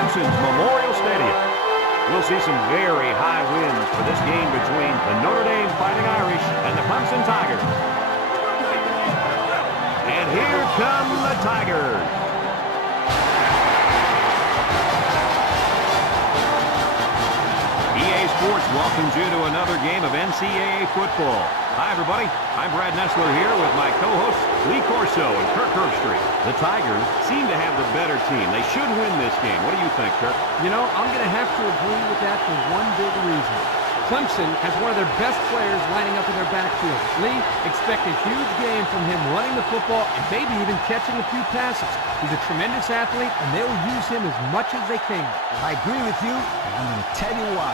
Clemson's Memorial Stadium. We'll see some very high winds for this game between the Notre Dame Fighting Irish and the Clemson Tigers. And here come the Tigers. EA Sports welcomes you to another game of NCAA football. Hi, everybody. I'm Brad Nessler here with my co-hosts Lee Corso and Kirk Herbstreit. The Tigers seem to have the better team. They should win this game. What do you think, Kirk? You know, I'm going to have to agree with that for one big reason. Clemson has one of their best players lining up in their backfield. Lee, expect a huge game from him running the football and maybe even catching a few passes. He's a tremendous athlete, and they will use him as much as they can. I agree with you, and I'm going to tell you why.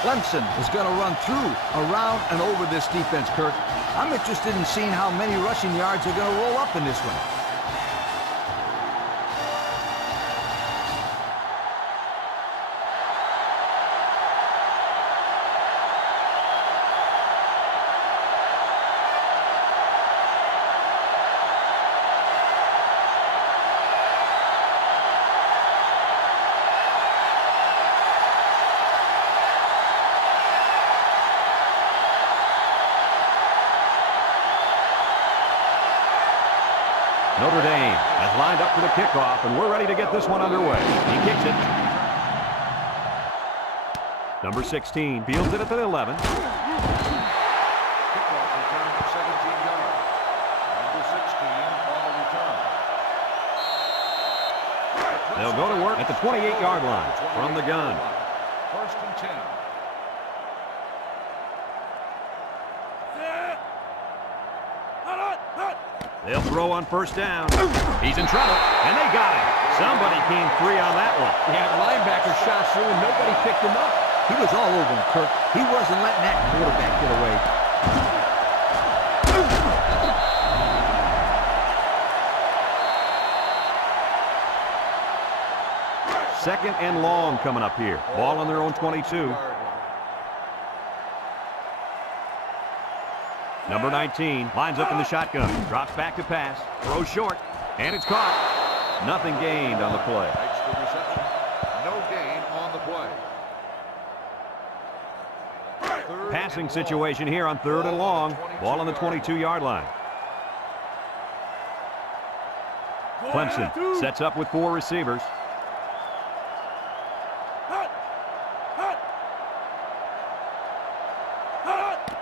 Clemson is going to run through, around, and over this defense, Kirk. I'm interested in seeing how many rushing yards are going to roll up in this one. Notre Dame has lined up for the kickoff, and we're ready to get this one underway. He kicks it. Number 16 fields it at the 11. Kickoff return for 17 yards. Number 16 on the return. They'll go to work at the 28-yard line from the gun. First and 10. They'll throw on first down. He's in trouble, and they got him. Somebody came free on that one. Yeah, the linebacker shot through, and nobody picked him up. He was all over him, Kirk. He wasn't letting that quarterback get away. Second and long coming up here. Ball on their own 22. Number 19 lines up in the shotgun. Drops back to pass. Throws short. And it's caught. Nothing gained on the play. Makes the reception. No gain on the play. Passing situation here on third and long. Ball on the 22-yard line. Clemson sets up with 4 receivers.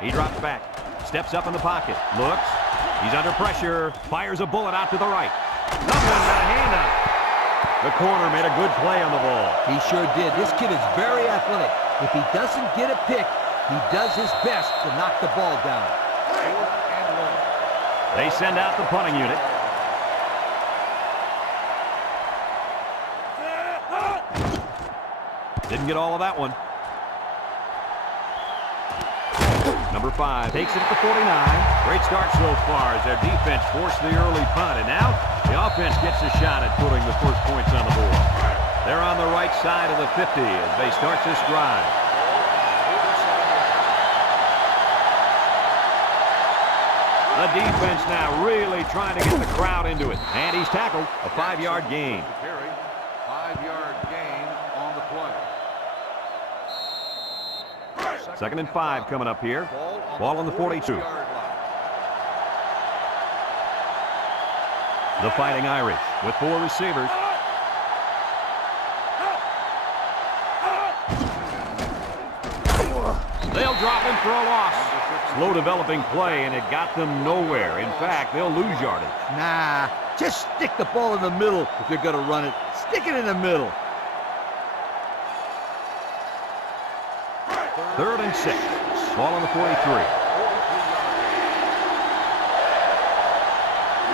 He drops back. Steps up in the pocket. Looks. He's under pressure. Fires a bullet out to the right. Someone got a hand on it. The corner made a good play on the ball. He sure did. This kid is very athletic. If he doesn't get a pick, he does his best to knock the ball down. They send out the punting unit. Didn't get all of that one. Number 5 takes it at the 49. Great start so far as their defense forced the early punt. And now the offense gets a shot at putting the first points on the board. They're on the right side of the 50 as they start this drive. The defense now really trying to get the crowd into it. And he's tackled. A 5-yard gain. 5-yard gain on the play. Second and 5 coming up here. Ball on the 42. The Fighting Irish with 4 receivers. They'll drop him for a loss. Slow developing play, and it got them nowhere. In fact, they'll lose yardage. Nah, just stick the ball in the middle if you're going to run it. Stick it in the middle. Third and 6. Ball on the 43.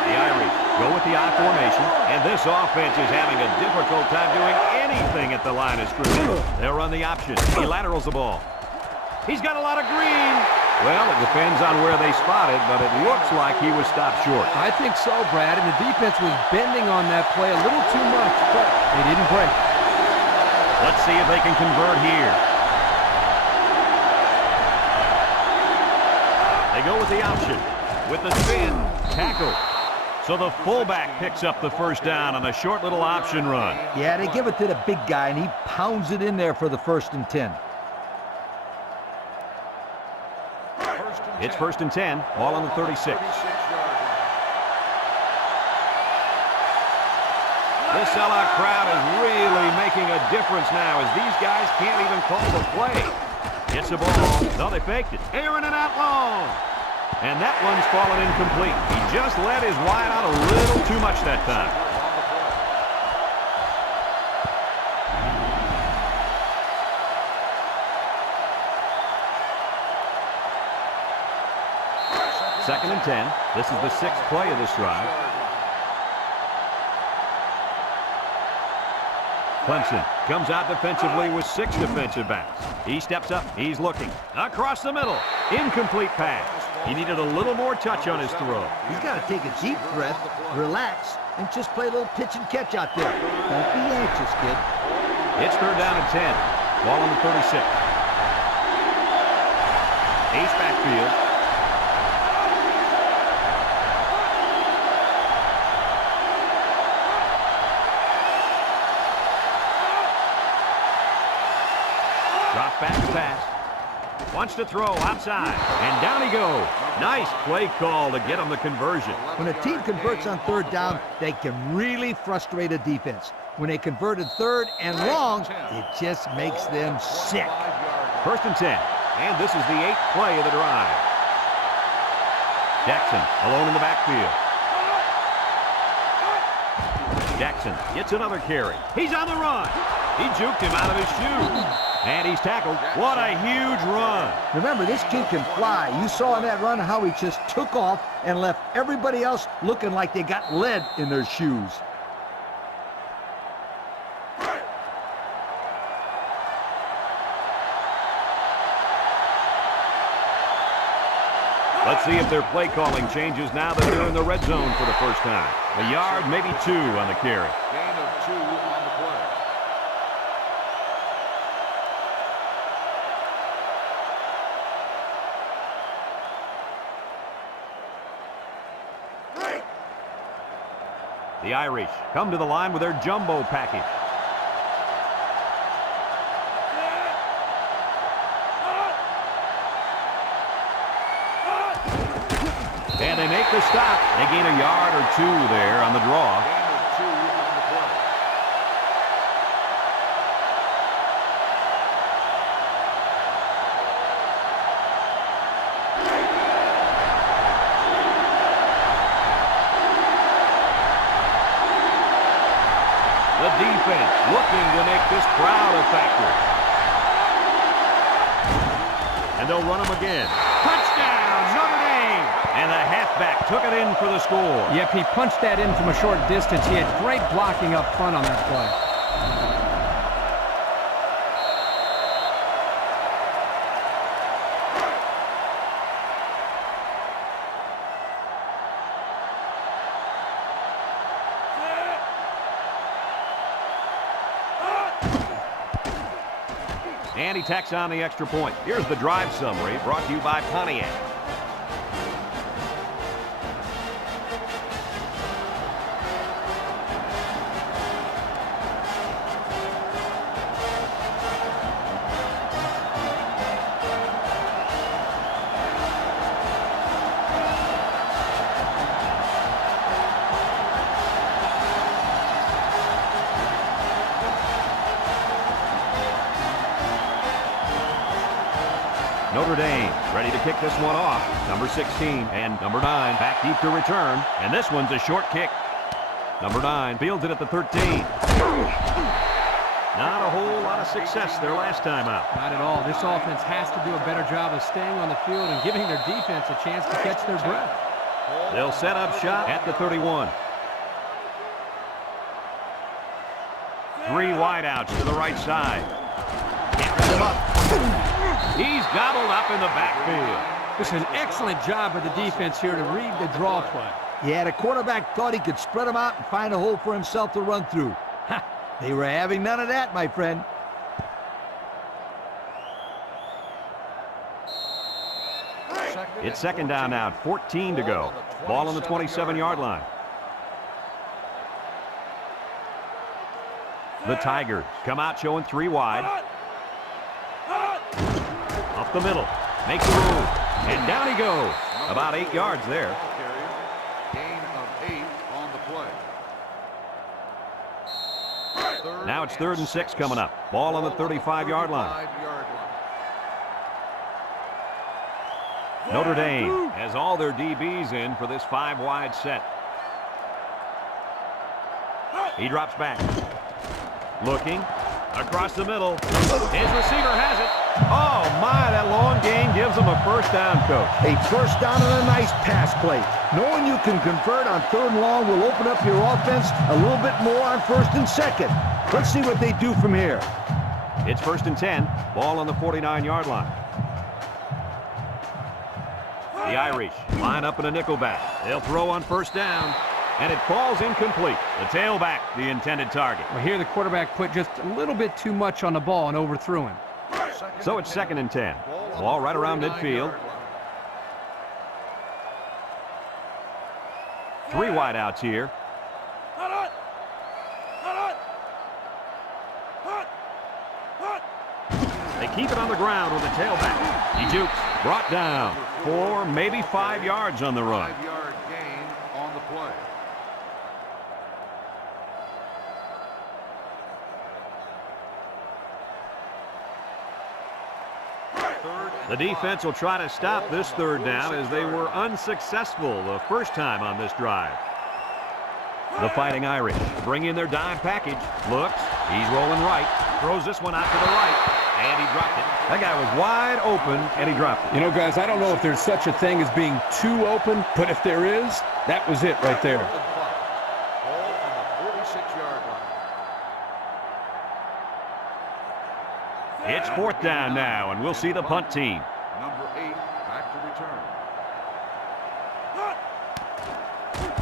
The Irish go with the I formation, and this offense is having a difficult time doing anything at the line of scrimmage. They'll run the option. He laterals the ball. He's got a lot of green. Well, it depends on where they spot it, but it looks like he was stopped short. I think so, Brad, and the defense was bending on that play a little too much, but they didn't break. Let's see if they can convert here. They go with the option. With the spin, tackle. So the fullback picks up the first down on a short little option run. Yeah, they give it to the big guy, and he pounds it in there for the 1st and 10. It's 1st and 10, ball on the 36. This sellout crowd is really making a difference now as these guys can't even call the play. Gets the ball. No, they faked it. Airing it out long. And that one's fallen incomplete. He just let his wide out a little too much that time. Second and 10. This is the 6th play of this drive. Clemson comes out defensively with 6 defensive backs. He steps up. He's looking. Across the middle. Incomplete pass. He needed a little more touch on his throw. He's got to take a deep breath, relax, and just play a little pitch and catch out there. Don't be anxious, kid. It's 3rd down and 10. Ball on the 36. Ace backfield. Drops back to pass. Wants to throw outside. And down he goes. Nice play call to get him the conversion. When a team converts on 3rd down, they can really frustrate a defense. When they converted 3rd and long, it just makes them sick. 1st and 10. And this is the 8th play of the drive. Jackson alone in the backfield. Jackson gets another carry. He's on the run. He juked him out of his shoe. And he's tackled. What a huge run. Remember, this kid can fly. You saw on that run how he just took off and left everybody else looking like they got lead in their shoes. Let's see if their play calling changes now that they're in the red zone for the first time. A yard, maybe 2 on the carry. Gain of 2 on the play. The Irish come to the line with their jumbo package. And they make the stop. They gain a yard or 2 there on the draw. Gain of 2 on the play. The defense looking to make this crowd a factor. And they'll run them again. Touchdown, Notre Dame! And the halfback took it in for the score. Yep, he punched that in from a short distance. He had great blocking up front on that play. And he tacks on the extra point. Here's the drive summary brought to you by Pontiac. Notre Dame ready to kick this one off. Number 16 and number 9 back deep to return. And this one's a short kick. Number 9 fields it at the 13. Not a whole lot of success their last time out. Not at all. This offense has to do a better job of staying on the field and giving their defense a chance to catch their breath. They'll set up shop at the 31. 3 wideouts to the right side. Can't run them up. He's gobbled up in the backfield. This is an excellent job of the defense here to read the draw play. Yeah, the quarterback thought he could spread them out and find a hole for himself to run through. Ha! They were having none of that, my friend. It's second down now, 14 to go. Ball on the 27-yard line. The Tigers come out showing 3 wide. Up the middle. Makes the move. And down he goes. About 8 yards there. Gain of 8 on the play. Now it's 3rd and 6 coming up. Ball on the 35-yard line. Notre Dame has all their DBs in for this 5-wide set. He drops back. Looking. Across the middle. His receiver has it. Oh, my, that long gain gives him a first down, Coach. A first down and a nice pass play. Knowing you can convert on 3rd and long will open up your offense a little bit more on 1st and 2nd. Let's see what they do from here. It's 1st and 10. Ball on the 49-yard line. The Irish line up in a nickelback. They'll throw on 1st down. And it falls incomplete. The tailback, the intended target. Well, here the quarterback put just a little bit too much on the ball and overthrew him. So it's 2nd and 10. Ball right around midfield. 3 wide outs here. They keep it on the ground with the tailback. He jukes. Brought down. 4, maybe 5 yards on the run. 5-yard gain on the play. The defense will try to stop this 3rd down as they were unsuccessful the first time on this drive. The Fighting Irish bring in their dime package. Looks. He's rolling right. Throws this one out to the right. And he dropped it. That guy was wide open, and he dropped it. You know, guys, I don't know if there's such a thing as being too open, but if there is, that was it right there. Ball on the 46-yard line. It's 4th down now, and we'll see the punt team. Number 8 back to return.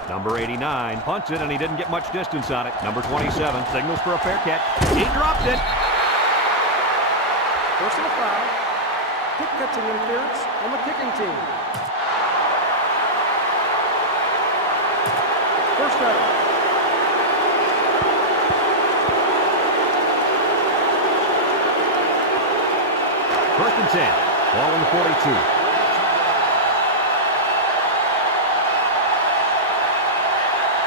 Number 89 punts it, and he didn't get much distance on it. Number 27 signals for a fair catch. He dropped it. Personal foul. Kick catching interference on the kicking team. First down. First and 10. Ball on the 42.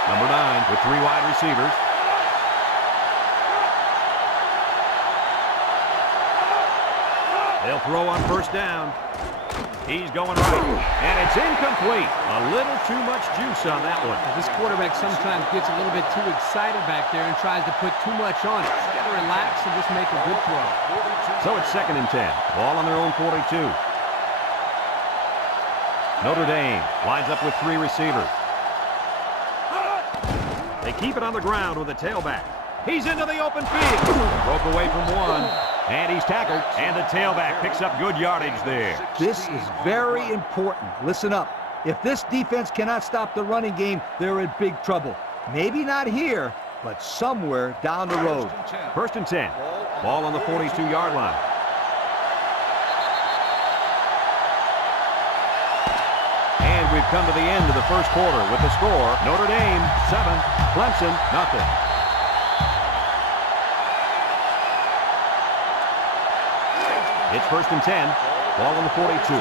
Number 9 with 3 wide receivers. They'll throw on 1st down. He's going right, and it's incomplete. A little too much juice on that one. This quarterback sometimes gets a little bit too excited back there and tries to put too much on it. You got to relax and just make a good throw. So it's 2nd and 10. Ball on their own 42. Notre Dame lines up with 3 receivers. They keep it on the ground with a tailback. He's into the open field. Broke away from 1. And he's tackled, and the tailback picks up good yardage there. This is very important. Listen up. If this defense cannot stop the running game, they're in big trouble. Maybe not here, but somewhere down the road. 1st and 10. Ball on the 42-yard line. And we've come to the end of the first quarter with the score. Notre Dame 7, Clemson nothing. It's 1st and 10. Ball on the 42.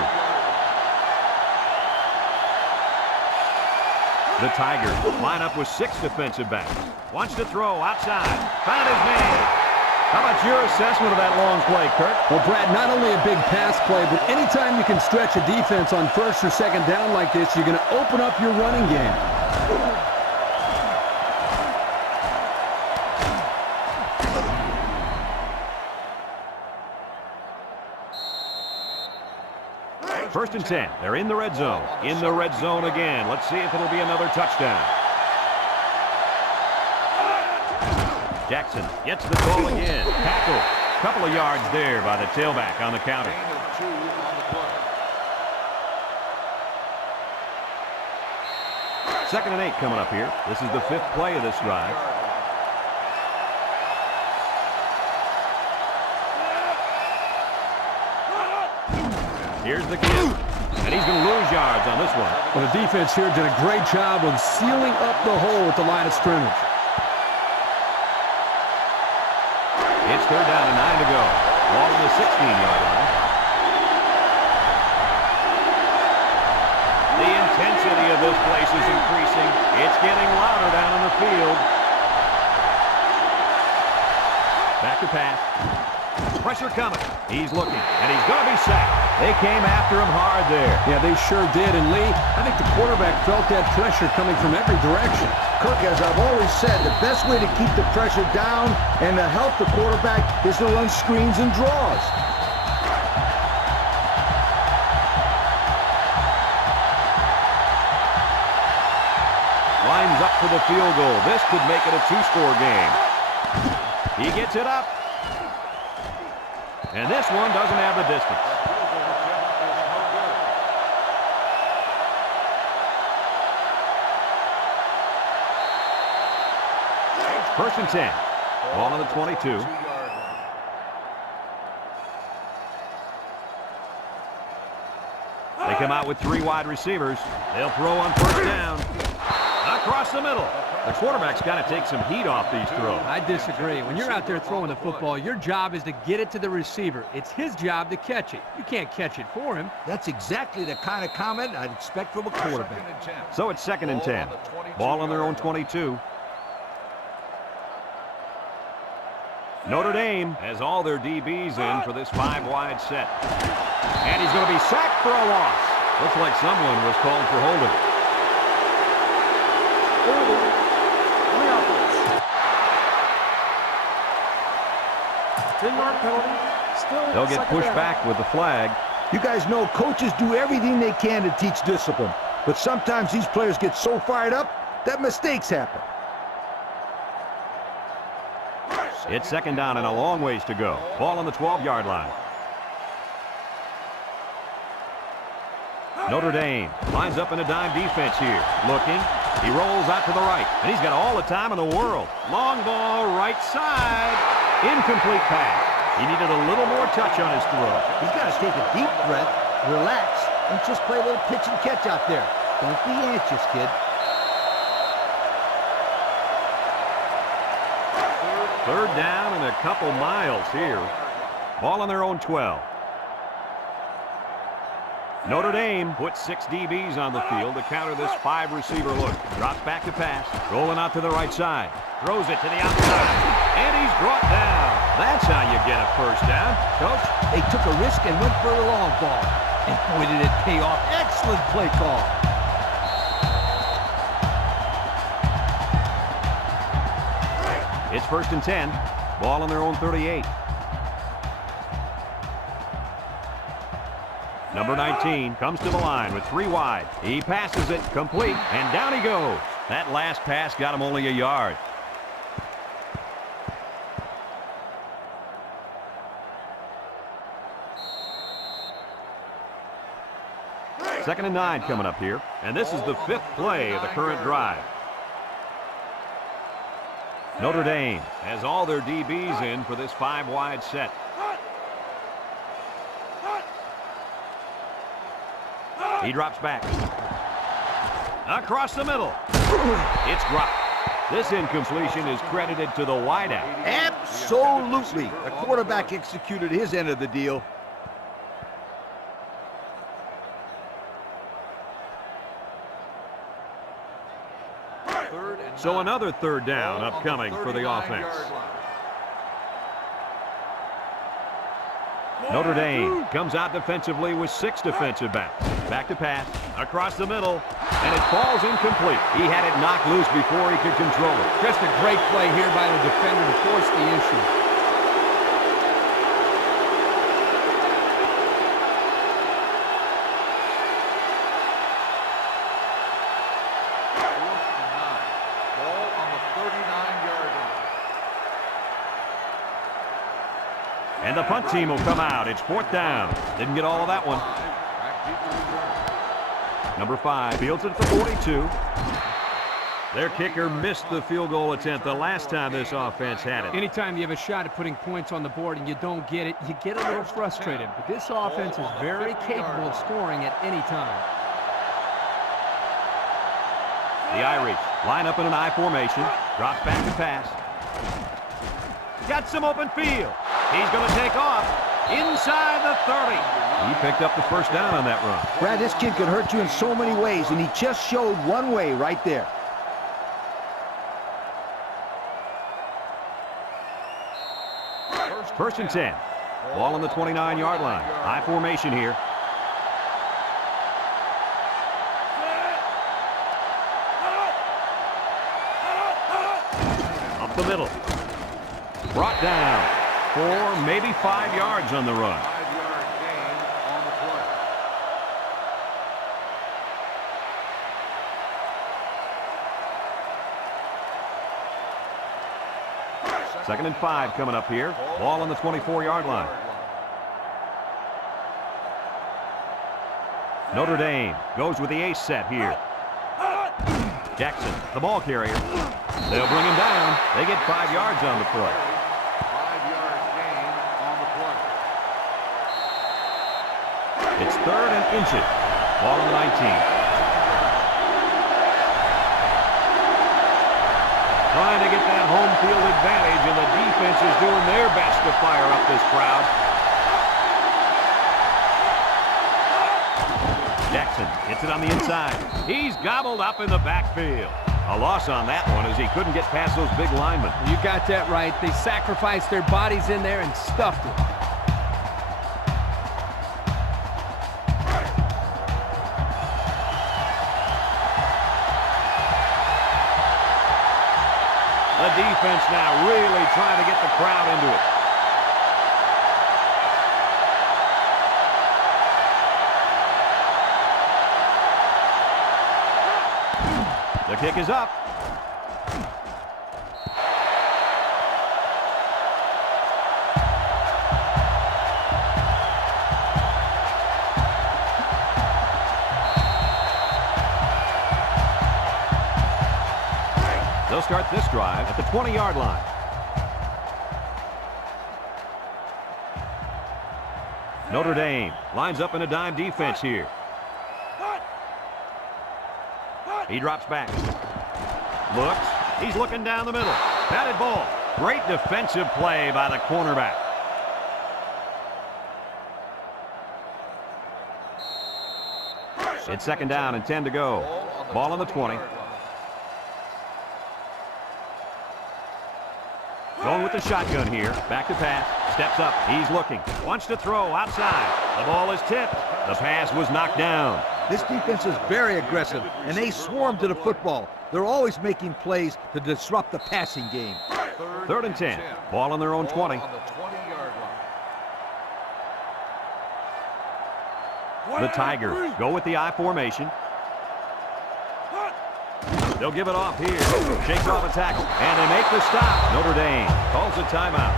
The Tigers line up with 6 defensive backs. Wants to throw outside. Found his man. How about your assessment of that long play, Kurt? Well, Brad, not only a big pass play, but anytime you can stretch a defense on 1st or 2nd down like this, you're going to open up your running game. First and 10. They're in the red zone. In the red zone again. Let's see if it'll be another touchdown. Jackson gets the ball again. Tackle. Couple of yards there by the tailback on the counter. Gain of 2 on the play. 2nd and 8 coming up here. This is the 5th play of this drive. Here's the kick, and he's going to lose yards on this one. Well, the defense here did a great job of sealing up the hole at the line of scrimmage. It's third down and 9 to go. Ball on the 16-yard line. The intensity of this place is increasing. It's getting louder down on the field. Back to pass. Pressure coming. He's looking, and he's going to be sacked. They came after him hard there. Yeah, they sure did. And Lee, I think the quarterback felt that pressure coming from every direction. Kirk, as I've always said, the best way to keep the pressure down and to help the quarterback is to run screens and draws. Lines up for the field goal. This could make it a two-score game. He gets it up. And this one doesn't have the distance. First and 10. Ball on the 22. They come out with 3 wide receivers. They'll throw on first down. Across the middle. The quarterback's got to take some heat off these throws. I disagree. When you're out there throwing the football, your job is to get it to the receiver. It's his job to catch it. You can't catch it for him. That's exactly the kind of comment I'd expect from a quarterback. So it's second and 10. Ball on their own 22. Notre Dame has all their DBs in for this 5-wide set. And he's going to be sacked for a loss. Looks like someone was called for holding. Holding on the offense. 10-yard penalty. Still They'll get pushed down. back with the flag. You guys know coaches do everything they can to teach discipline, but sometimes these players get so fired up that mistakes happen. It's second down and a long ways to go. Ball on the 12-yard line. Notre Dame lines up in a dime defense here. Looking. He rolls out to the right. And he's got all the time in the world. Long ball, right side. Incomplete pass. He needed a little more touch on his throw. He's got to take a deep breath, relax, and just play a little pitch and catch out there. Don't be anxious, kid. Third down and a couple miles here. Ball on their own 12. Notre Dame puts 6 DBs on the field to counter this 5-receiver look. Drops back to pass. Rolling out to the right side. Throws it to the outside. And he's brought down. That's how you get a first down. Coach? They took a risk and went for the long ball. And boy, did it pay off. Excellent play call. It's first and 10. Ball on their own 38. Number 19 comes to the line with 3 wide. He passes it complete, and down he goes. That last pass got him only a yard. Second and 9 coming up here, and this is the 5th play of the current drive. Notre Dame has all their DBs in for this 5-wide set. He drops back. Across the middle. It's dropped. This incompletion is credited to the wideout. Absolutely. The quarterback executed his end of the deal. So another third down upcoming for the offense. Notre Dame comes out defensively with 6 defensive backs. Back to pass, across the middle, and it falls incomplete. He had it knocked loose before he could control it. Just a great play here by the defender to force the issue. And the punt team will come out. It's 4th down. Didn't get all of that one. Number 5 fields it at the 42. Their kicker missed the field goal attempt the last time this offense had it. Anytime you have a shot at putting points on the board and you don't get it, you get a little frustrated. But this offense is very capable of scoring at any time. The Irish line up in an I formation. Drops back to pass. Got some open field. He's going to take off inside the 30. He picked up the first down on that run. Brad, this kid could hurt you in so many ways, and he just showed one way right there. First and 10. Ball on the 29-yard line. High formation here. Up the middle. Brought down. 4, maybe 5 yards on the run. 5-yard gain on the play. Second and 5 coming up here. Ball on the 24-yard line. Notre Dame goes with the ace set here. Jackson, the ball carrier. They'll bring him down. They get 5 yards on the play. 5-yard gain on the play. It's third and inches. Ball on the 19. Trying to get that home field advantage, and the defense is doing their best to fire up this crowd. Jackson hits it on the inside. He's gobbled up in the backfield. A loss on that one as he couldn't get past those big linemen. You got that right. They sacrificed their bodies in there and stuffed it. The defense now really trying to get the crowd into it. The kick is up. They'll start this drive at the 20-yard line. Notre Dame lines up in a dime defense here. He drops back. Looks. He's looking down the middle. Batted ball. Great defensive play by the cornerback. It's second down and 10 to go. Ball on the 20. Going with the shotgun here. Back to pass. Steps up. He's looking. Wants to throw outside. The ball is tipped. The pass was knocked down. This defense is very aggressive, and they swarm to the football. They're always making plays to disrupt the passing game. Third and 10. Ball on their own 20. On the 20-yard line. The Tigers go with the I formation. They'll give it off here. Shakes off a tackle, and they make the stop. Notre Dame calls a timeout.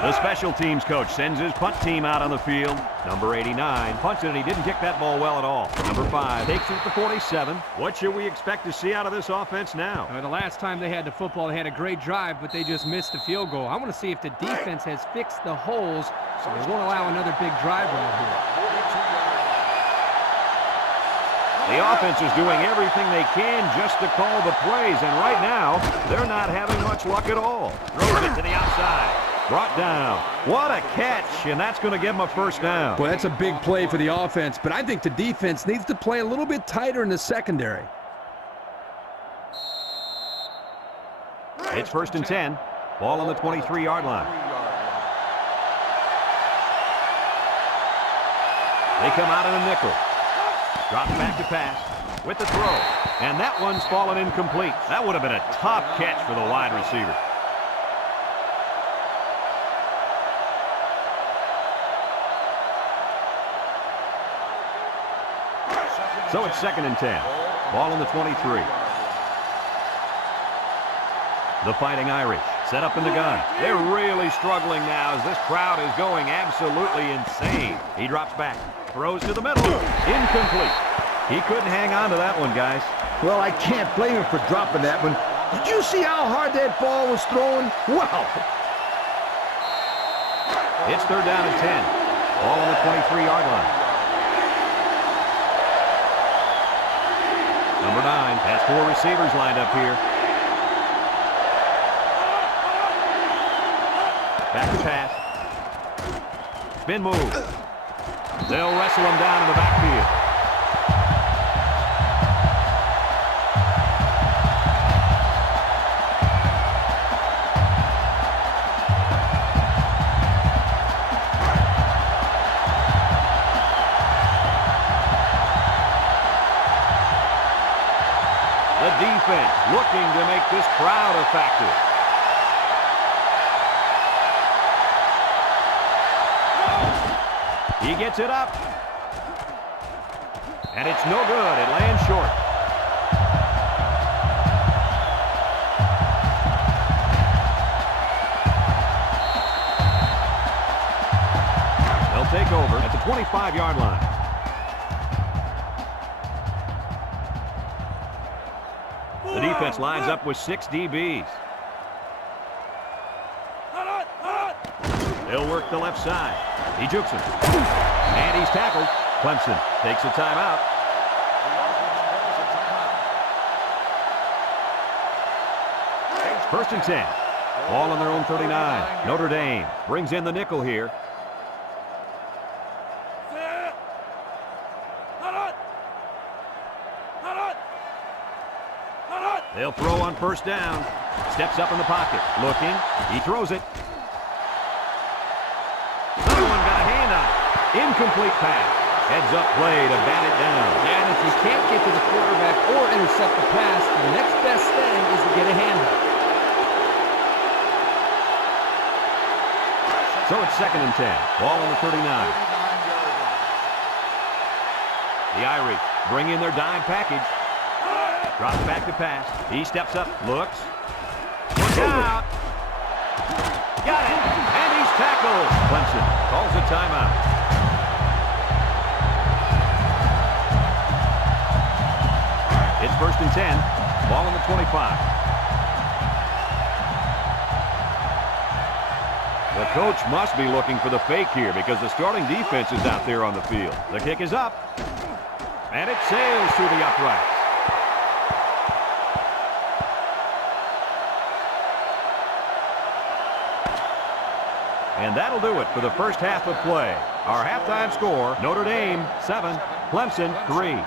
The special teams coach sends his punt team out on the field. Number 89 punts it, and he didn't kick that ball well at all. Number 5 takes it at the 47. What should we expect to see out of this offense now? The last time they had the football, they had a great drive, but they just missed a field goal. I want to see if the defense has fixed the holes so they won't allow another big drive right here. The offense is doing everything they can just to call the plays, and right now, they're not having much luck at all. Throws it to the outside. Brought down. What a catch, and that's going to give them a first down. Well, that's a big play for the offense, but I think the defense needs to play a little bit tighter in the secondary. It's first and 10. Ball on the 23-yard line. They come out in a nickel. Drops back to pass with the throw. And that one's fallen incomplete. That would have been a tough catch for the wide receiver. So it's second and 10. Ball on the 23. The Fighting Irish set up in the gun. They're really struggling now as this crowd is going absolutely insane. He drops back. Throws to the middle. Incomplete. He couldn't hang on to that one, guys. Well, I can't blame him for dropping that one. Did you see how hard that ball was thrown? Wow. It's third down and 10. Ball on the 23-yard line. Number 9 has 4 receivers lined up here. Back to pass. Spin move. They'll wrestle him down in the backfield. The defense looking to make this crowd a factor. He gets it up. And it's no good. It lands short. They'll take over at the 25-yard line. The defense lines up with 6 DBs. They'll work the left side. He jukes him. And he's tackled. Clemson takes a timeout. First and 10. Ball on their own 39. Notre Dame brings in the nickel here. They'll throw on first down. Steps up in the pocket. Looking. He throws it. Another one got a hand on it. Incomplete pass. Heads up play to bat it down. Yeah, and if you can't get to the quarterback or intercept the pass, the next best thing is to get a handoff. So it's second and 10. Ball on the 39. The Irish bring in their dime package. Drops back to pass. He steps up, looks. Look out. Got it. And he's tackled. Clemson calls a timeout. It's first and 10. Ball on the 25. The coach must be looking for the fake here because the starting defense is out there on the field. The kick is up. And it sails through the uprights. And that'll do it for the first half of play. Our halftime score, Notre Dame 7, Clemson 3.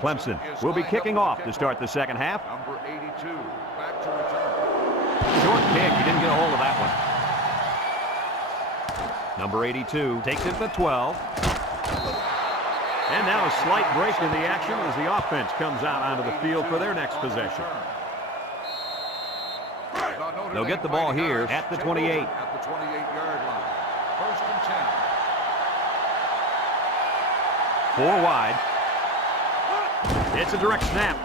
Clemson will be kicking off to start the second half. Number 82, back to return. Short kick. He didn't get a hold of that one. Number 82 takes it to the 12. And now a slight break in the action as the offense comes out onto the field for their next possession. They'll get the ball here at the 28. At the 28-yard line. First and 10. 4 wide. It's a direct snap.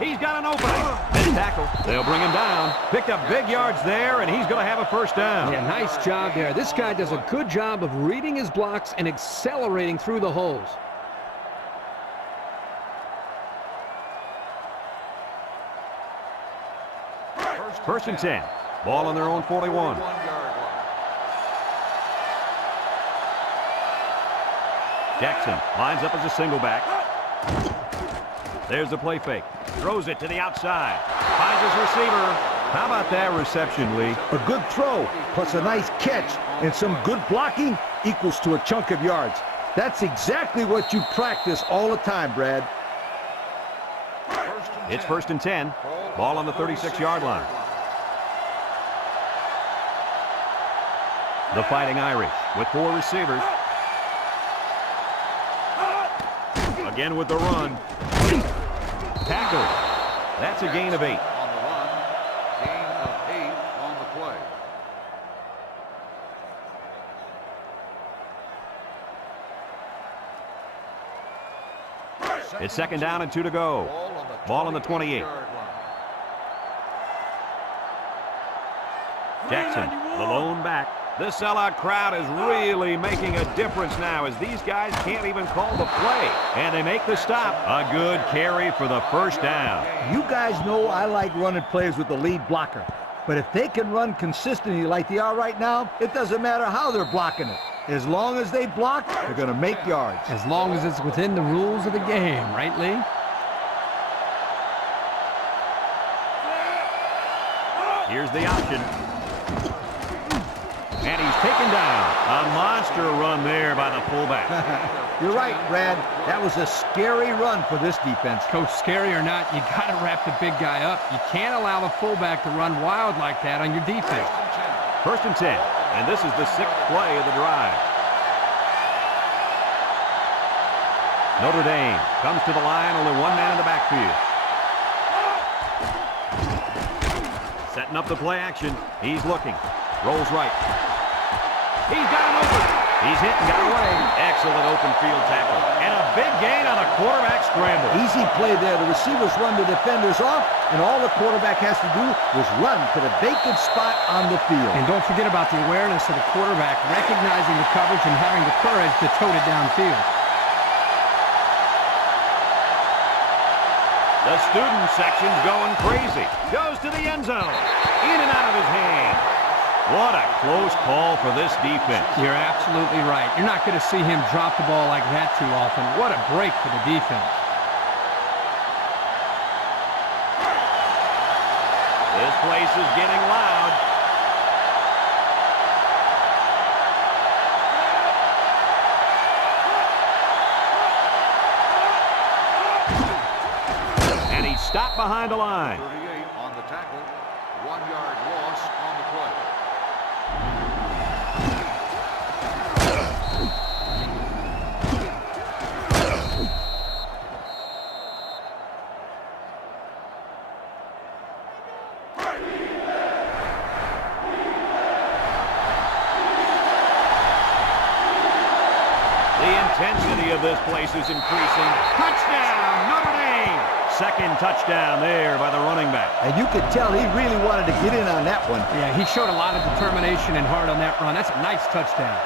He's got an opening. Missed tackle. They'll bring him down. Picked up big yards there, and he's going to have a first down. Yeah, nice job there. This guy does a good job of reading his blocks and accelerating through the holes. First and 10. Ball on their own 41. Jackson lines up as a single back. There's the play fake. Throws it to the outside. Finds his receiver. How about that reception, Lee? A good throw, plus a nice catch, and some good blocking equals to a chunk of yards. That's exactly what you practice all the time, Brad. It's first and 10. Ball on the 36-yard line. The Fighting Irish with 4 receivers. Again with the run. Tackled. That's a gain of 8. On the run, gain of 8 on the play. It's second down and 2 to go. Ball on the 28. Jackson, the lone back. This sellout crowd is really making a difference now as these guys can't even call the play. And they make the stop. A good carry for the first down. You guys know I like running plays with the lead blocker. But if they can run consistently like they are right now, it doesn't matter how they're blocking it. As long as they block, they're going to make yards. As long as it's within the rules of the game, right, Lee? Here's the option. And he's taken down. A monster run there by the fullback. You're right, Brad. That was a scary run for this defense. Coach, scary or not, you got to wrap the big guy up. You can't allow the fullback to run wild like that on your defense. First and 10. And this is the 6th play of the drive. Notre Dame comes to the line, only one man in the backfield. Setting up the play action. He's looking. Rolls right. He's got him open. He's hit and got away. Excellent open field tackle. And a big gain on a quarterback scramble. Easy play there. The receivers run the defenders off, and all the quarterback has to do is run to the vacant spot on the field. And don't forget about the awareness of the quarterback, recognizing the coverage and having the courage to tote it downfield. The student section's going crazy. Goes to the end zone. In and out of his hand. What a close call for this defense. You're absolutely right. You're not going to see him drop the ball like that too often. What a break for the defense. This place is getting loud. And he's stopped behind the line. 38 on the tackle. 1-yard loss on the play. The intensity of this place is increasing. Touchdown, Notre Dame! Second touchdown there by the running back. And you could tell he really wanted to get in on that one. Yeah, he showed a lot of determination and heart on that run. That's a nice touchdown.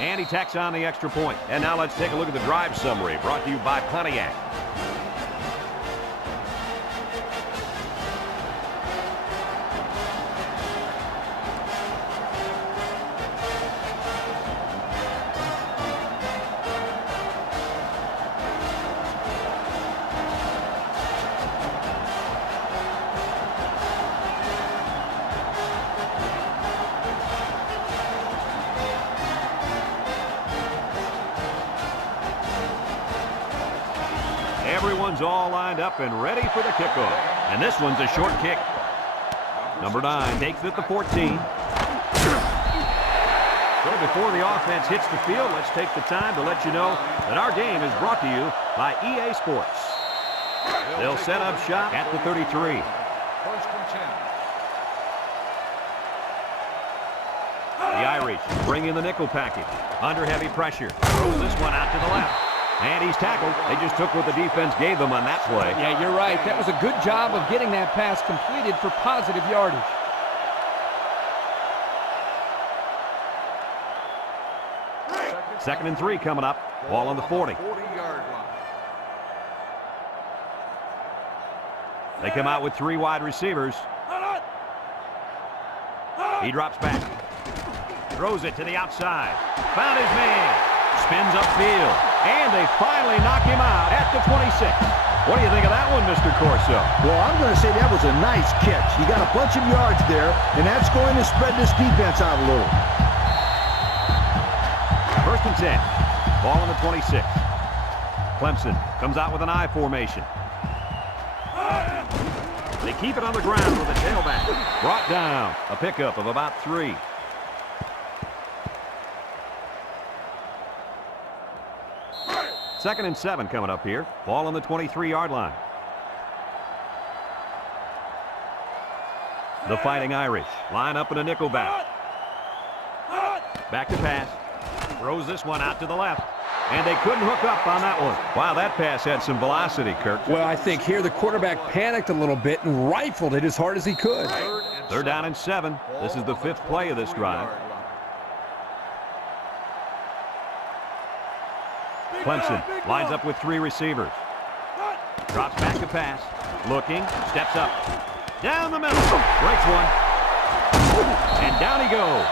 And he tacks on the extra point. And now let's take a look at the drive summary brought to you by Pontiac. Everyone's all lined up and ready for the kickoff. And this one's a short kick. Number 9 takes it at the 14. So before the offense hits the field, let's take the time to let you know that our game is brought to you by EA Sports. They'll set up shop at the 33. First and 10. The Irish bring in the nickel package. Under heavy pressure. Throws this one out to the left. And he's tackled. They just took what the defense gave them on that play. Yeah, you're right. That was a good job of getting that pass completed for positive yardage. Second and 3 coming up. Ball on the 40. 40-yard line. They come out with 3 wide receivers. He drops back. Throws it to the outside. Found his man. Spins upfield. And they finally knock him out at the 26. What do you think of that one, Mr. Corso? Well, I'm going to say that was a nice catch. He got a bunch of yards there, and that's going to spread this defense out a little. First and 10. Ball on the 26. Clemson comes out with an I formation. They keep it on the ground with a tailback. Brought down. A pickup of about 3. Second and 7 coming up here. Ball on the 23-yard line. The Fighting Irish line up in a nickel back. Back to pass. Throws this one out to the left. And they couldn't hook up on that one. Wow, that pass had some velocity, Kirk. Well, I think here the quarterback panicked a little bit and rifled it as hard as he could. They're down in 7. This is the 5th play of this drive. Clemson lines up with 3 receivers. Drops back to pass. Looking. Steps up. Down the middle. Breaks one. And down he goes.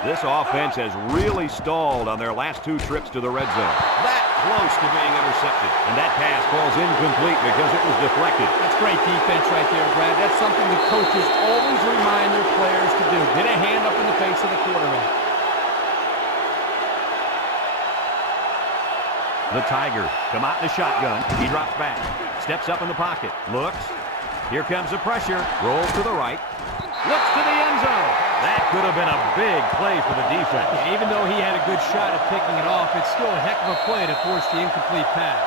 This offense has really stalled on their last 2 trips to the red zone. That close to being intercepted. And that pass falls incomplete because it was deflected. That's great defense right there, Brad. That's something the coaches always remind their players to do. Get a hand up in the face of the quarterback. The Tigers come out in the shotgun. He drops back. Steps up in the pocket. Looks. Here comes the pressure. Rolls to the right. Looks to the end zone. That could have been a big play for the defense. Yeah, even though he had a good shot at picking it off, it's still a heck of a play to force the incomplete pass.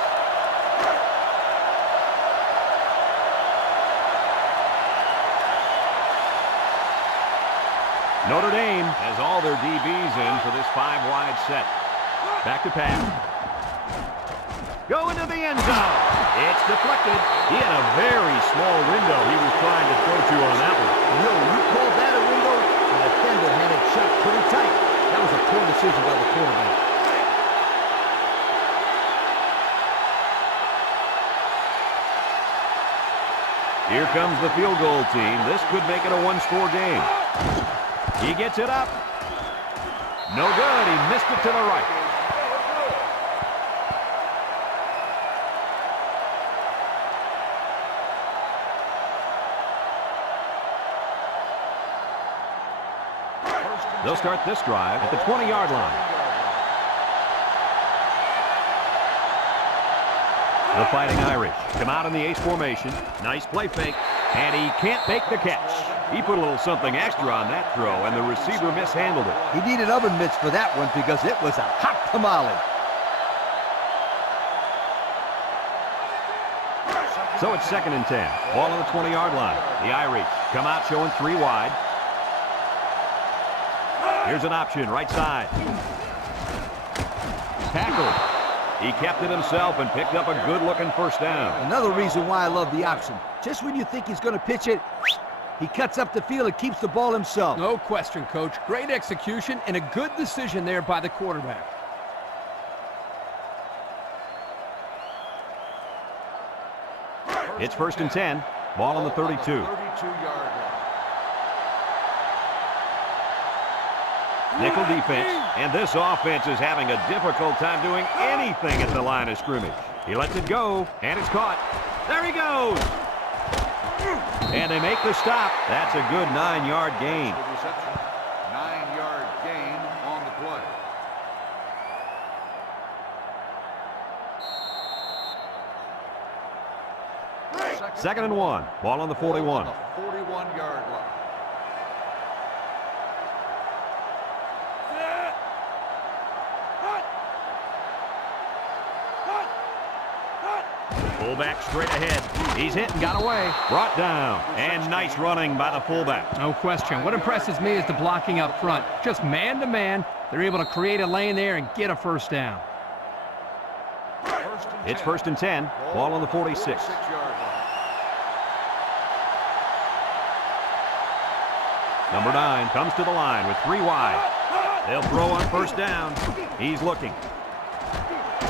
Notre Dame has all their DBs in for this 5-wide set. Back to pass. Go into the end zone. It's deflected. He had a very small window he was trying to throw to on that one. No, you called that a window? The defender had it shut pretty tight. That was a poor decision by the quarterback. Here comes the field goal team. This could make it a 1-score game. He gets it up. No good. He missed it to the right. They'll start this drive at the 20-yard line. The Fighting Irish come out in the ace formation. Nice play fake. And he can't make the catch. He put a little something extra on that throw, and the receiver mishandled it. He needed oven mitts for that one because it was a hot tamale. So it's 2nd and 10. Ball on the 20-yard line. The Irish come out showing 3 wide. Here's an option, right side. Tackled. He kept it himself and picked up a good-looking first down. Another reason why I love the option. Just when you think he's going to pitch it, he cuts up the field and keeps the ball himself. No question, Coach. Great execution and a good decision there by the quarterback. It's 1st and 10. Ball on the 32. 32-yard line. Nickel defense, and this offense is having a difficult time doing anything at the line of scrimmage. He lets it go, and it's caught. There he goes! And they make the stop. That's a good 9-yard gain. Reception. 9-yard gain on the play. 2nd and 1. Ball on the 41. On the 41-yard line. Fullback straight ahead. He's hit and got away. Brought down. And nice running by the fullback. No question. What impresses me is the blocking up front. Just man-to-man, they're able to create a lane there and get a first down. It's 1st and 10. Ball on the 46. 46-yard line. Number 9 comes to the line with 3 wide. They'll throw on first down. He's looking.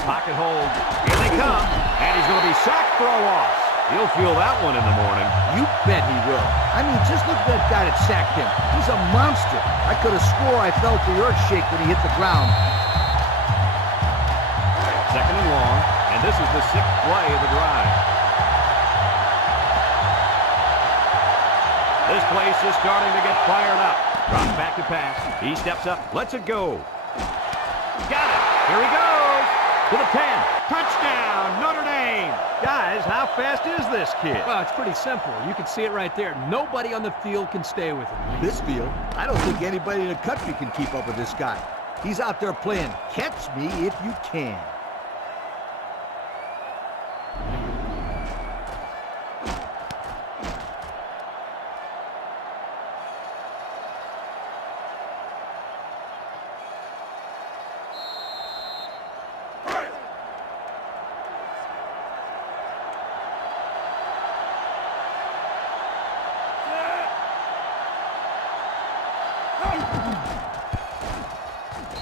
Pocket hold. Here they come. And he's going to be sacked for a loss. He'll feel that one in the morning. You bet he will. I mean, just look at that guy that sacked him. He's a monster. I could have swore I felt the earth shake when he hit the ground. 2nd and long. And this is the 6th play of the drive. This place is starting to get fired up. Drops back to pass. He steps up. Lets it go. Got it. Here he goes. to the 10. Touchdown, Notre Dame. Guys, how fast is this kid? Well, it's pretty simple. You can see it right there. Nobody on the field can stay with him. This field, I don't think anybody in the country can keep up with this guy. He's out there playing catch me if you can.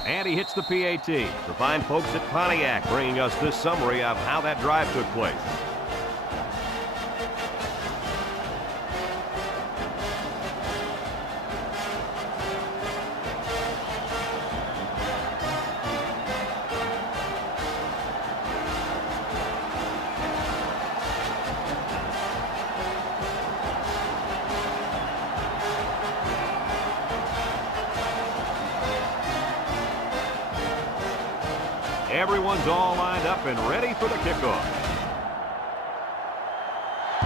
And he hits the PAT. The fine folks at Pontiac bringing us this summary of how that drive took place. Everyone's all lined up and ready for the kickoff.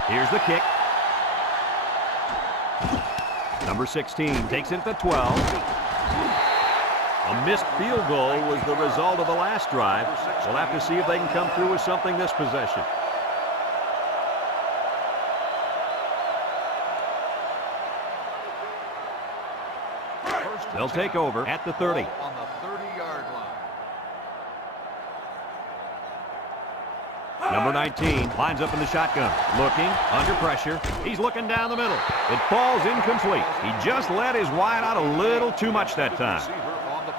Here's the kick. Number 16 takes it at the 12. A missed field goal was the result of the last drive. We'll have to see if they can come through with something this possession. They'll take over at the 30. On the 30-yard line. Number 19 lines up in the shotgun. Looking, under pressure. He's looking down the middle. It falls incomplete. He just let his wide out a little too much that time. Receiver on the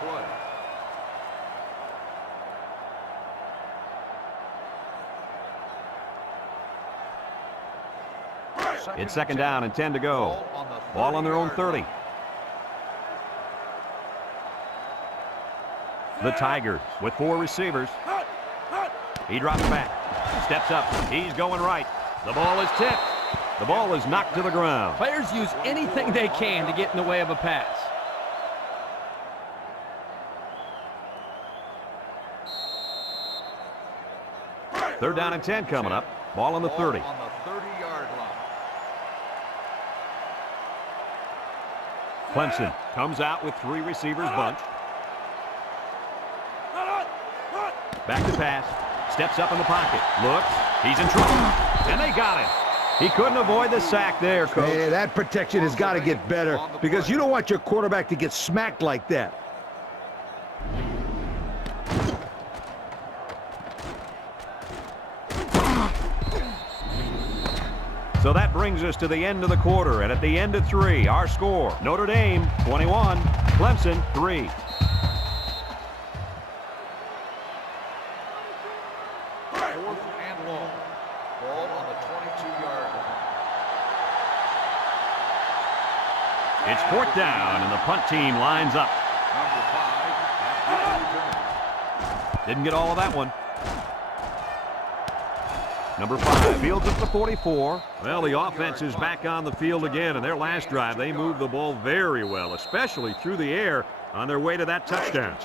play. It's second down and 10 to go. Ball on their own 30. The Tigers with 4 receivers. He drops back. Steps up. He's going right. The ball is tipped. The ball is knocked to the ground. Players use anything they can to get in the way of a pass. Third down and 10 coming up. Ball on the 30. On the 30-yard line. Clemson comes out with 3 receivers bunched. Back to pass. Steps up in the pocket. Looks. He's in trouble. And they got him. He couldn't avoid the sack there, Coach. Hey, that protection has got to get better because you don't want your quarterback to get smacked like that. So that brings us to the end of the quarter. And at the end of 3, our score, Notre Dame 21, Clemson 3. It's fourth down, and the punt team lines up. Didn't get all of that one. Number 5 fields up the 44. Well, the offense is back on the field again. In their last drive, they moved the ball very well, especially through the air on their way to that touchdown.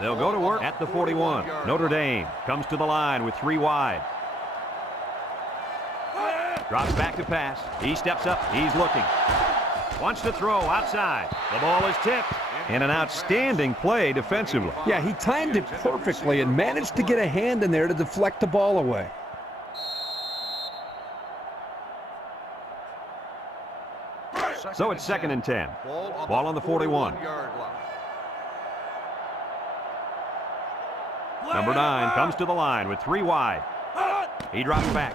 They'll go to work at the 41. Notre Dame comes to the line with 3 wide. Drops back to pass. He steps up. He's looking. Wants to throw outside. The ball is tipped. And an outstanding play defensively. Yeah, he timed it perfectly and managed to get a hand in there to deflect the ball away. So it's second and 10. Ball on the 41. Number 9 comes to the line with 3 wide. He drops back.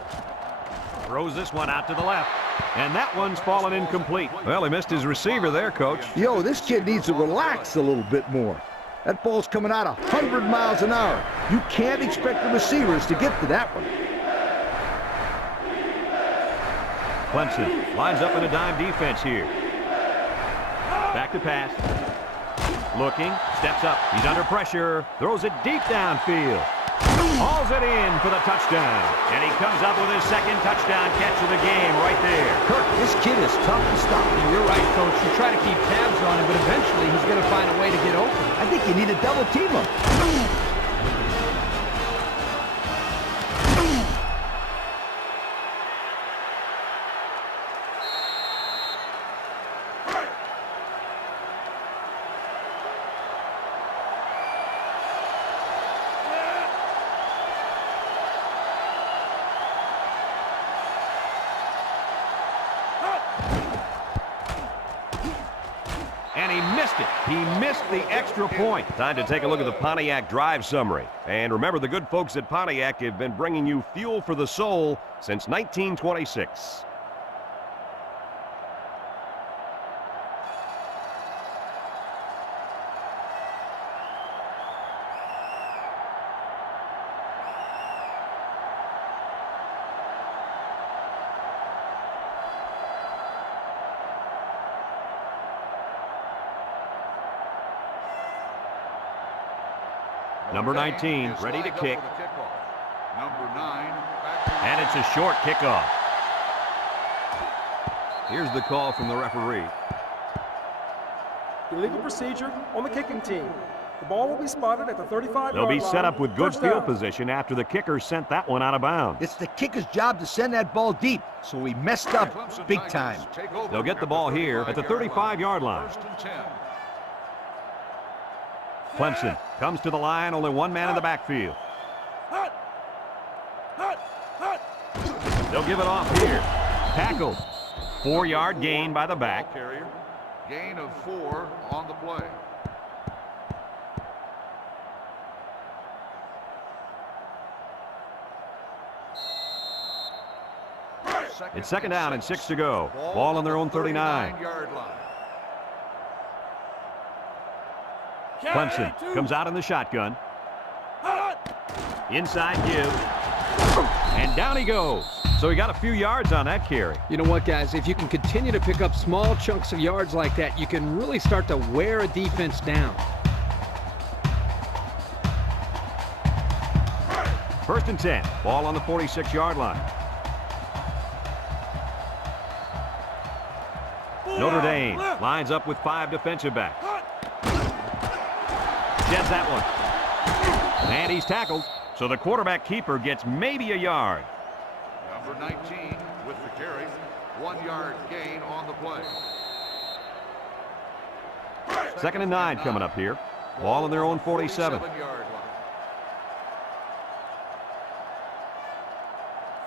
Throws this one out to the left. And that one's fallen incomplete. Well, he missed his receiver there, Coach. Yo, this kid needs to relax a little bit more. That ball's coming out 100 miles an hour. You can't expect the receivers to get to that one. Clemson lines up in a dime defense here. Back to pass. Looking, steps up. He's under pressure. Throws it deep downfield. Hauls it in for the touchdown. And he comes up with his second touchdown catch of the game right there. Kirk, this kid is tough to stop. You're right, Coach. You try to keep tabs on him, but eventually he's going to find a way to get open. I think you need to double team him. he missed it. He missed the extra point. Time to take a look at the Pontiac drive summary. And remember, the good folks at Pontiac have been bringing you fuel for the soul since 1926. Number 19, ready to kick. Number 9. And it's a short kickoff. Here's the call from the referee. Illegal procedure on the kicking team. The ball will be spotted at the 35-yard line. They'll be set up with good First field down. position after the kicker sent that one out of bounds. It's the kicker's job to send that ball deep, so he messed up big time. They'll get the ball here at the 35-yard line. First and 10. Clemson comes to the line, only one man in the backfield. They'll give it off here. Tackled. 4-yard gain by the back. Ball carrier. Gain of 4 on the play. It's second down and 6 to go. Ball on their own 39. 39-yard line. Clemson comes out in the shotgun. Inside give. And down he goes. So he got a few yards on that carry. You know what, guys? If you can continue to pick up small chunks of yards like that, you can really start to wear a defense down. First and 10. Ball on the 46-yard line. Notre Dame lines up with 5 defensive backs. Sheds that one. And he's tackled. So the quarterback keeper gets maybe a yard. Number 19 with the carry. 1-yard gain on the play. Second and 9 coming up here. Ball on their own 47. 47-yard line.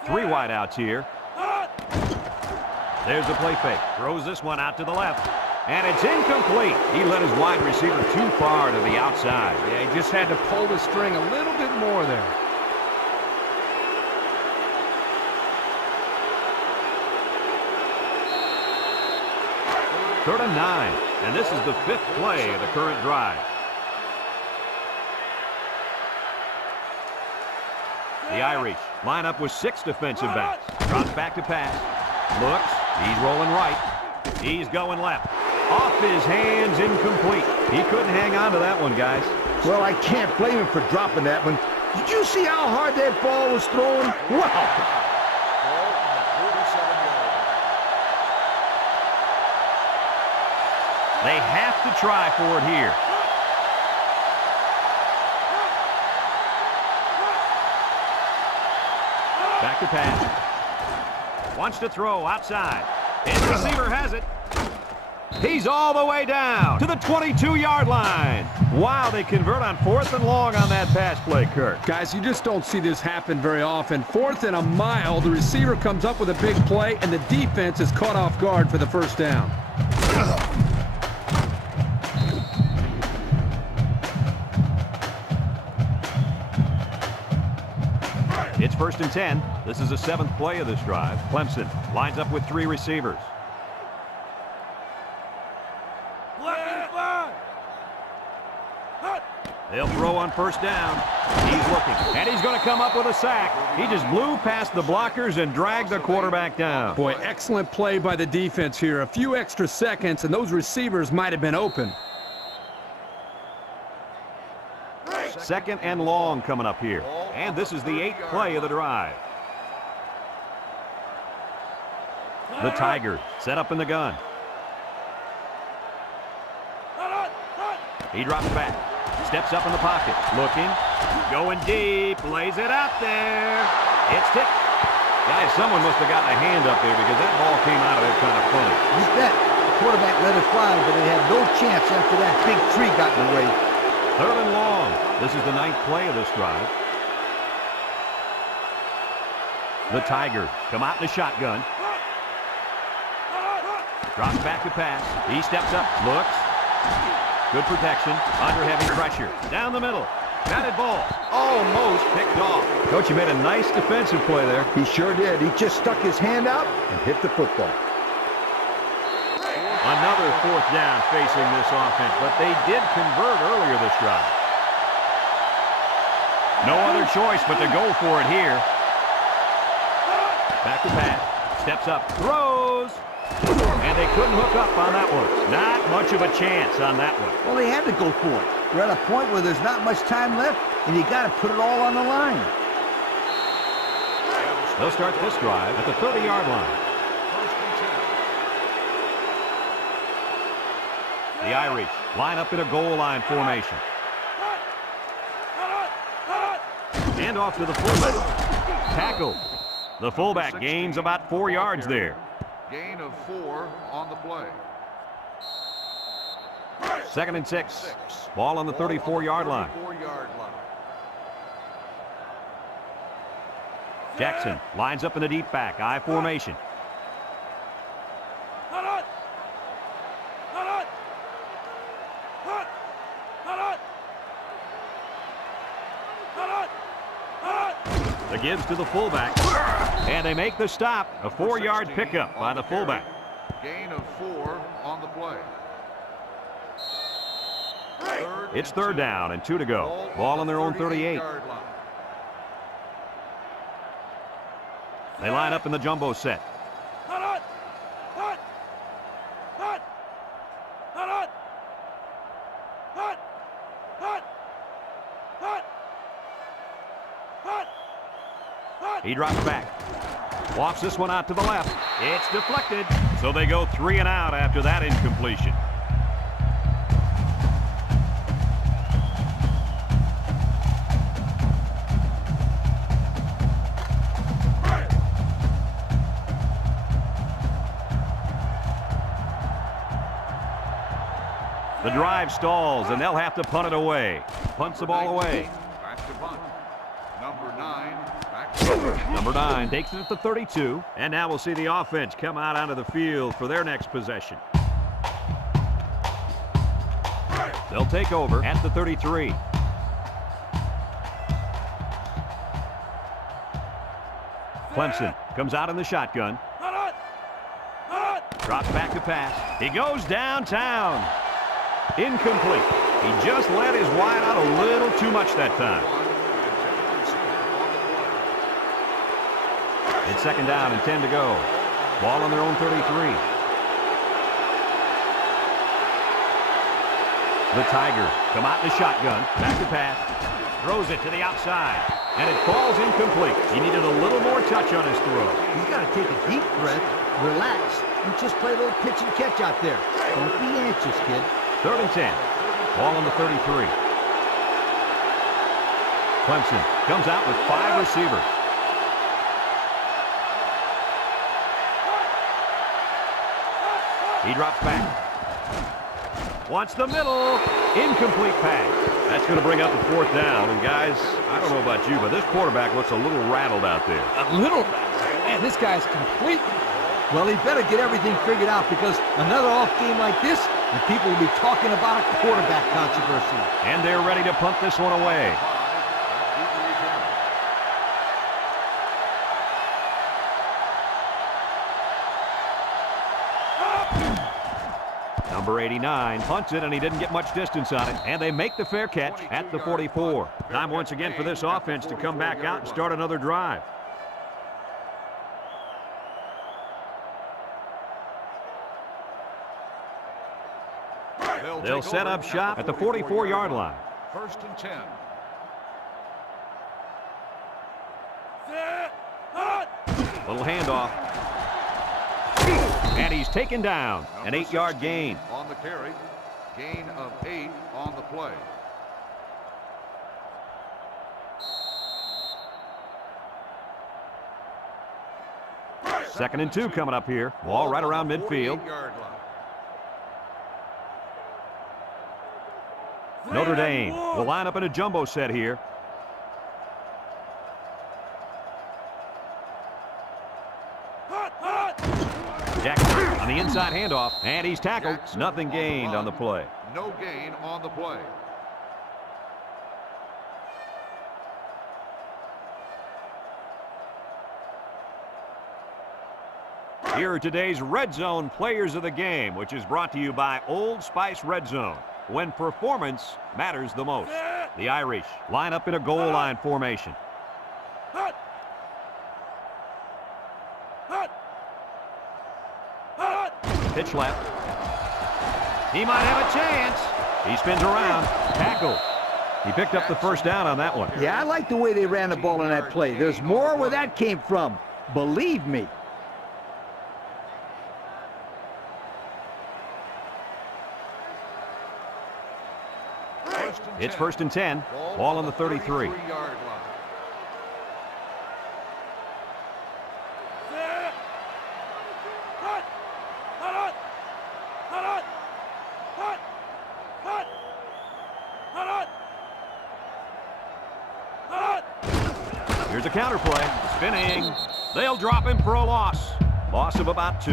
3 wideouts here. There's the play fake. Throws this one out to the left. And it's incomplete. He let his wide receiver too far to the outside. Yeah, he just had to pull the string a little bit more there. Third and 9. And this is the 5th play of the current drive. The Irish line up with 6 defensive backs. Drops back to pass. Looks. He's rolling right. He's going left. Off his hands, incomplete. He couldn't hang on to that one, guys. Well, I can't blame him for dropping that one. Did you see how hard that ball was thrown? Wow! Ball on the 47-yard line. They have to try for it here. Back to pass. Wants to throw outside. His receiver has it. He's all the way down to the 22-yard line. Wow, they convert on 4th and long on that pass play, Kurt. Guys, you just don't see this happen very often. 4th and a mile, the receiver comes up with a big play, and the defense is caught off guard for the first down. It's first and 10. This is the 7th play of this drive. Clemson lines up with 3 receivers. They'll throw on first down. He's looking, and he's going to come up with a sack. He just blew past the blockers and dragged the quarterback down. Boy, excellent play by the defense here. A few extra seconds, and those receivers might have been open. Second and long coming up here. And this is the 8th play of the drive. The Tigers set up in the gun. He drops back. Steps up in the pocket. Looking. Going deep. Lays it out there. It's tipped. Guys, someone must have gotten a hand up there because that ball came out of it kind of funny. You bet. The quarterback let it fly, but it had no chance after that big tree got in the way. Third and long. This is the 9th play of this drive. The Tigers come out in the shotgun. Drops back to pass. He steps up. Looks. Good protection, under heavy pressure. Down the middle. Batted ball. Almost picked off. Coach, you made a nice defensive play there. He sure did. He just stuck his hand out and hit the football. Another fourth down facing this offense, but they did convert earlier this drive. No other choice but to go for it here. Back to pass. Steps up. Throws. And they couldn't hook up on that one. Not much of a chance on that one. Well, they had to go for it. We're at a point where there's not much time left, and you got to put it all on the line. They'll start this drive at the 30-yard line. The Irish line up in a goal line formation. And off to the fullback. Tackle. The fullback gains about 4 yards there. Gain of 4 on the play. 2nd and 6. Ball on the 34-yard line. Jackson lines up in the deep back. I formation. The gives to the fullback. And they make the stop. A 4-yard pickup by the fullback. Gain of 4 on the play. It's 3rd down and 2 to go. Ball on their own 38. They line up in the jumbo set. He drops back. Walks this one out to the left. It's deflected. So they go 3 and out after that incompletion. The drive stalls, and they'll have to punt it away. Punts the ball away. Back to punt. Number 9. Number 9 takes it at the 32. And now we'll see the offense come out onto the field for their next possession. They'll take over at the 33. Clemson comes out in the shotgun. Drops back to pass. He goes downtown. Incomplete. He just let his wide out a little too much that time. It's 2nd down and 10 to go. Ball on their own 33. The Tigers come out in the shotgun. Back to pass. Throws it to the outside. And it falls incomplete. He needed a little more touch on his throw. He's got to take a deep breath, relax, and just play a little pitch and catch out there. Don't be anxious, kid. 3rd and 10. Ball on the 33. Clemson comes out with 5 receivers. He drops back. Wants the middle. Incomplete pass. That's going to bring up the 4th down. And guys, I don't know about you, but this quarterback looks a little rattled out there. A little rattled. Man, this guy's complete. Well, he better get everything figured out because another off game like this, and people will be talking about a quarterback controversy. And they're ready to punt this one away. Number 89 punts it, and he didn't get much distance on it. And they make the fair catch at the 44. Time once again for this offense to come back out and start another drive. They'll set up shop at the 44-yard line. 1st and 10. Little handoff. And he's taken down. An 8-yard gain. On the carry. Gain of 8 on the play. Second and 2 coming up here. Ball right around midfield. Notre Dame will line up in a jumbo set here. Jackson on the inside handoff, and he's tackled. Nothing gained on the play. no gain on the play. Here are today's Red Zone Players of the Game, which is brought to you by Old Spice Red Zone, when performance matters the most. The Irish line up in a goal line formation. Pitch left. He might have a chance. He spins around. Tackle. He picked up the first down on that one. Yeah, I like the way they ran the ball in that play. There's more where that came from. Believe me. It's 1st and 10. Ball on the 33. 33-yard line. Here's a counter play. Spinning. They'll drop him for a loss. Loss of about 2.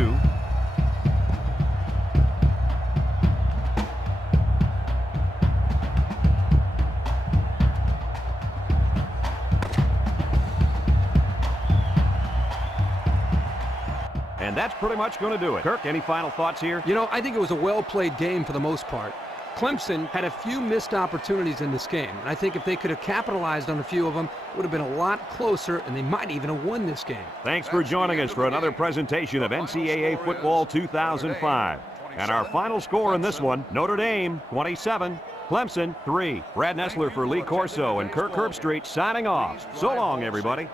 And that's pretty much going to do it. Kirk, any final thoughts here? You know, I think it was a well-played game for the most part. Clemson had a few missed opportunities in this game, and I think if they could have capitalized on a few of them, it would have been a lot closer, and they might even have won this game. Thanks for joining us for another presentation of NCAA Football 2005. And our final score in this one, Notre Dame 27, Clemson 3. Brad Nessler for Lee Corso and Kirk Herbstreit signing off. So long, everybody.